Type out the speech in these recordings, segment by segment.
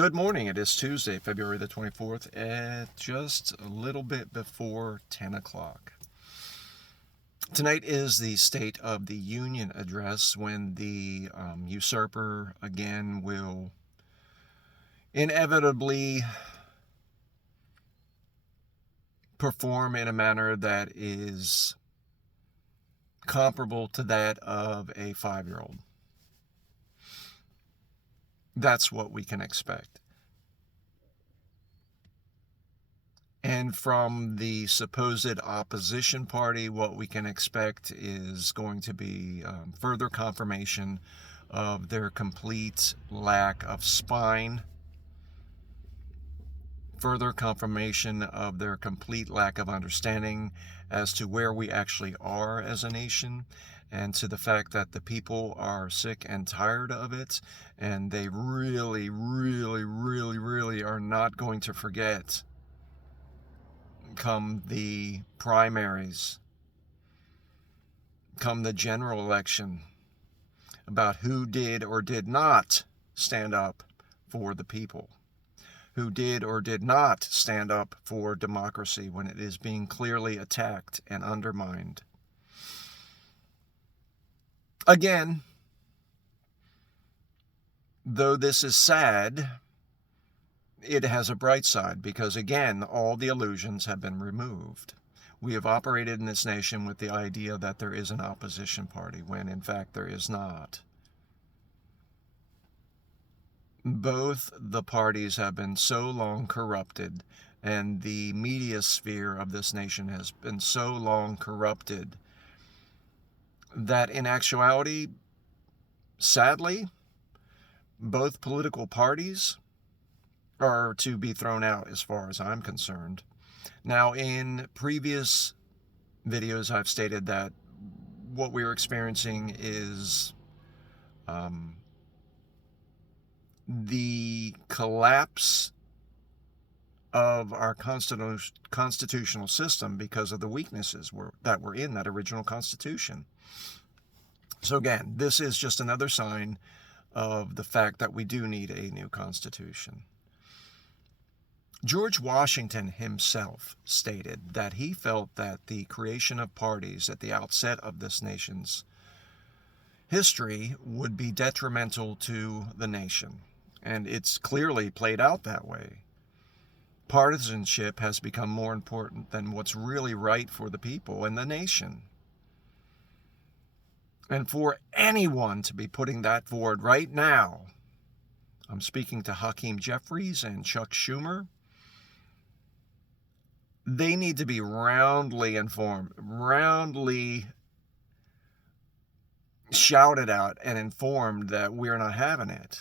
Good morning. It is Tuesday, February the 24th, at just a little bit before 10 o'clock. Tonight is the State of the Union address when the usurper again will inevitably perform in a manner that is comparable to that of a 5-year-old. That's what we can expect. And from the supposed opposition party, what we can expect is going to be further confirmation of their complete lack of spine, further confirmation of their complete lack of understanding as to where we actually are as a nation, and to the fact that the people are sick and tired of it, and they really, really, really, really are not going to forget come the primaries, come the general election, about who did or did not stand up for the people, who did or did not stand up for democracy when it is being clearly attacked and undermined. Again, though this is sad, it has a bright side because, again, all the illusions have been removed. We have operated in this nation with the idea that there is an opposition party when, in fact, there is not. Both the parties have been so long corrupted, and the media sphere of this nation has been so long corrupted that in actuality, sadly, both political parties are to be thrown out as far as I'm concerned. Now, in previous videos, I've stated that what we're experiencing is the collapse of our constitutional system because of the weaknesses that were in that original Constitution. So again, this is just another sign of the fact that we do need a new Constitution. George Washington himself stated that he felt that the creation of parties at the outset of this nation's history would be detrimental to the nation, and it's clearly played out that way. Partisanship has become more important than what's really right for the people and the nation. And for anyone to be putting that forward right now, I'm speaking to Hakeem Jeffries and Chuck Schumer, they need to be roundly informed, roundly shouted out and informed that we're not having it.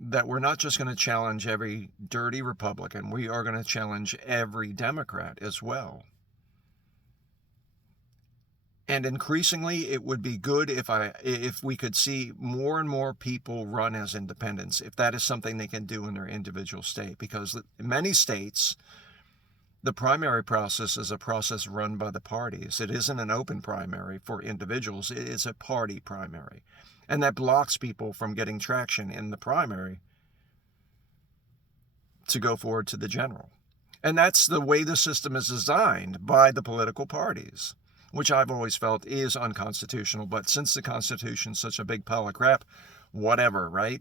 That we're not just going to challenge every dirty Republican, we are going to challenge every Democrat as well. And increasingly, it would be good if we could see more and more people run as independents, if that is something they can do in their individual state. Because in many states, the primary process is a process run by the parties. It isn't an open primary for individuals. It is a party primary. And that blocks people from getting traction in the primary to go forward to the general. And that's the way the system is designed by the political parties, which I've always felt is unconstitutional. But since the Constitution's such a big pile of crap, whatever, right?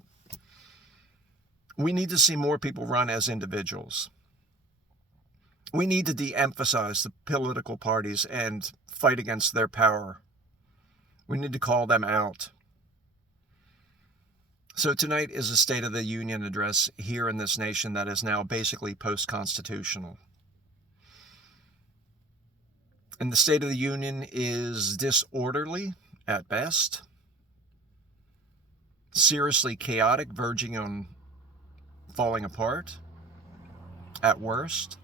We need to see more people run as individuals. We need to de-emphasize the political parties and fight against their power. We need to call them out. So tonight is a State of the Union address here in this nation that is now basically post-constitutional. And the State of the Union is disorderly at best, seriously chaotic, verging on falling apart at worst.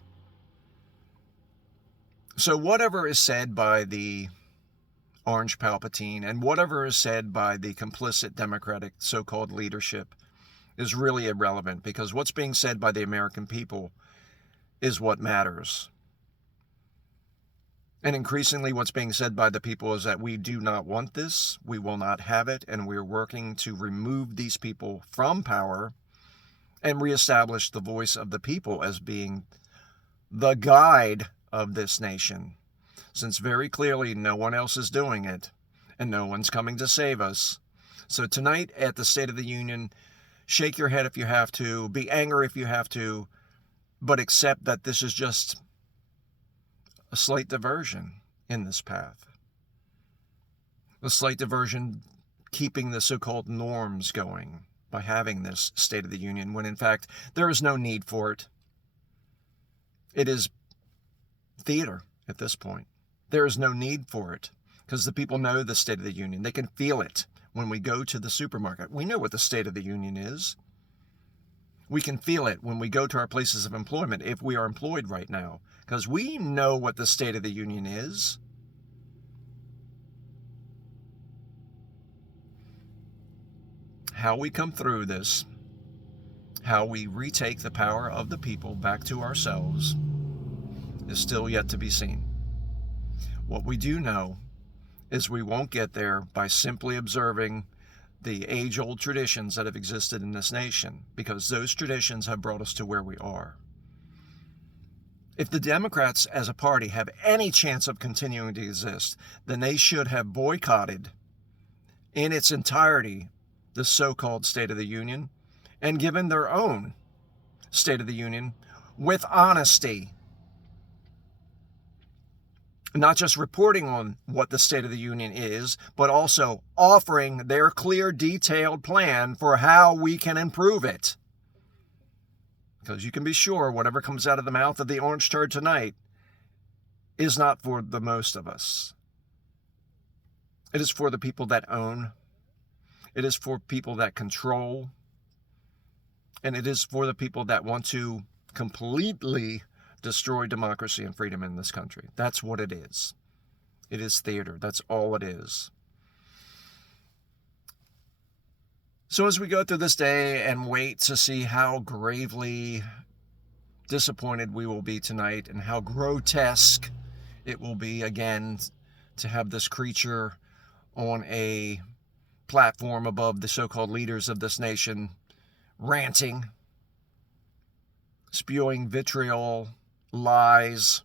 So whatever is said by the Orange Palpatine and whatever is said by the complicit Democratic so-called leadership is really irrelevant, because what's being said by the American people is what matters. And increasingly what's being said by the people is that we do not want this, we will not have it, and we're working to remove these people from power and reestablish the voice of the people as being the guide of this nation. Since very clearly no one else is doing it, and no one's coming to save us. So tonight at the State of the Union, shake your head if you have to, be angry if you have to, but accept that this is just a slight diversion in this path. A slight diversion keeping the so-called norms going by having this State of the Union, when in fact there is no need for it. It is theater at this point. There is no need for it because the people know the State of the Union. They can feel it when we go to the supermarket. We know what the State of the Union is. We can feel it when we go to our places of employment if we are employed right now, because we know what the State of the Union is. How we come through this, how we retake the power of the people back to ourselves, is still yet to be seen. What we do know is we won't get there by simply observing the age-old traditions that have existed in this nation, because those traditions have brought us to where we are. If the Democrats as a party have any chance of continuing to exist, then they should have boycotted in its entirety the so-called State of the Union and given their own State of the Union with honesty. Not just reporting on what the State of the Union is, but also offering their clear, detailed plan for how we can improve it. Because you can be sure whatever comes out of the mouth of the orange turd tonight is not for the most of us. It is for the people that own. It is for people that control. And it is for the people that want to completely destroy democracy and freedom in this country. That's what it is. It is theater. That's all it is. So as we go through this day and wait to see how gravely disappointed we will be tonight and how grotesque it will be again to have this creature on a platform above the so-called leaders of this nation ranting, spewing vitriol, lies,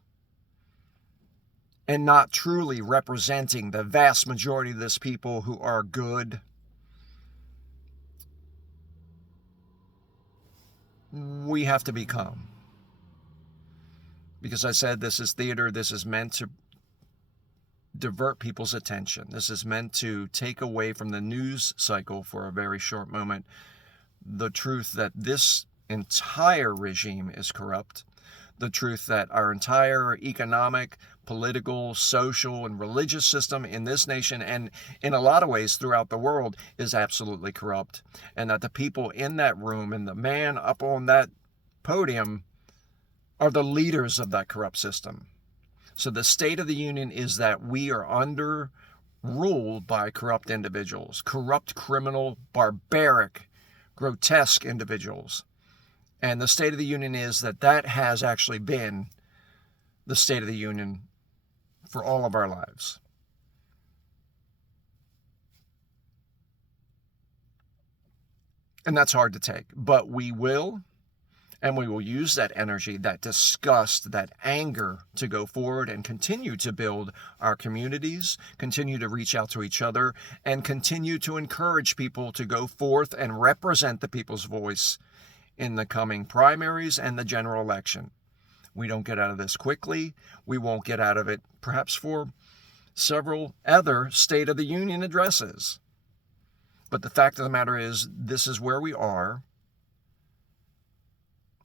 and not truly representing the vast majority of this people who are good. We have to be calm. Because I said this is theater, this is meant to divert people's attention. This is meant to take away from the news cycle for a very short moment the truth that this entire regime is corrupt, the truth that our entire economic, political, social, and religious system in this nation and in a lot of ways throughout the world is absolutely corrupt, and that the people in that room and the man up on that podium are the leaders of that corrupt system. So the State of the Union is that we are under ruled by corrupt individuals, corrupt, criminal, barbaric, grotesque individuals. And the State of the Union is that has actually been the State of the Union for all of our lives. And that's hard to take, but we will. And we will use that energy, that disgust, that anger to go forward and continue to build our communities, continue to reach out to each other, and continue to encourage people to go forth and represent the people's voice in the coming primaries and the general election. We don't get out of this quickly. We won't get out of it perhaps for several other State of the Union addresses. But the fact of the matter is, this is where we are.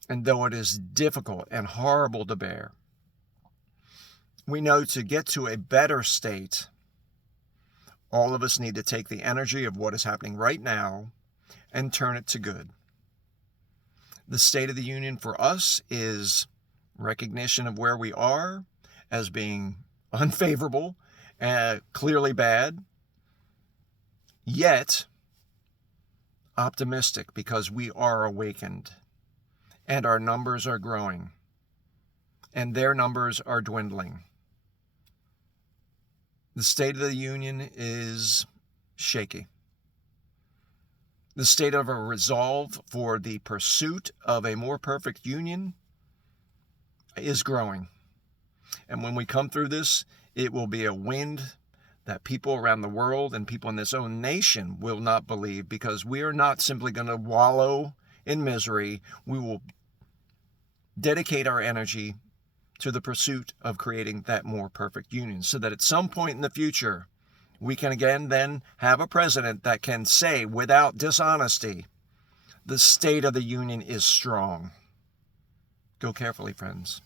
And though it is difficult and horrible to bear, we know to get to a better state, all of us need to take the energy of what is happening right now and turn it to good. The State of the Union for us is recognition of where we are as being unfavorable and clearly bad, yet optimistic because we are awakened. And our numbers are growing. And their numbers are dwindling. The State of the Union is shaky. The state of a resolve for the pursuit of a more perfect union is growing. And when we come through this, it will be a wind that people around the world and people in this own nation will not believe, because we are not simply going to wallow in misery. We will dedicate our energy to the pursuit of creating that more perfect union, so that at some point in the future, we can again then have a president that can say without dishonesty, the State of the Union is strong. Go carefully, friends.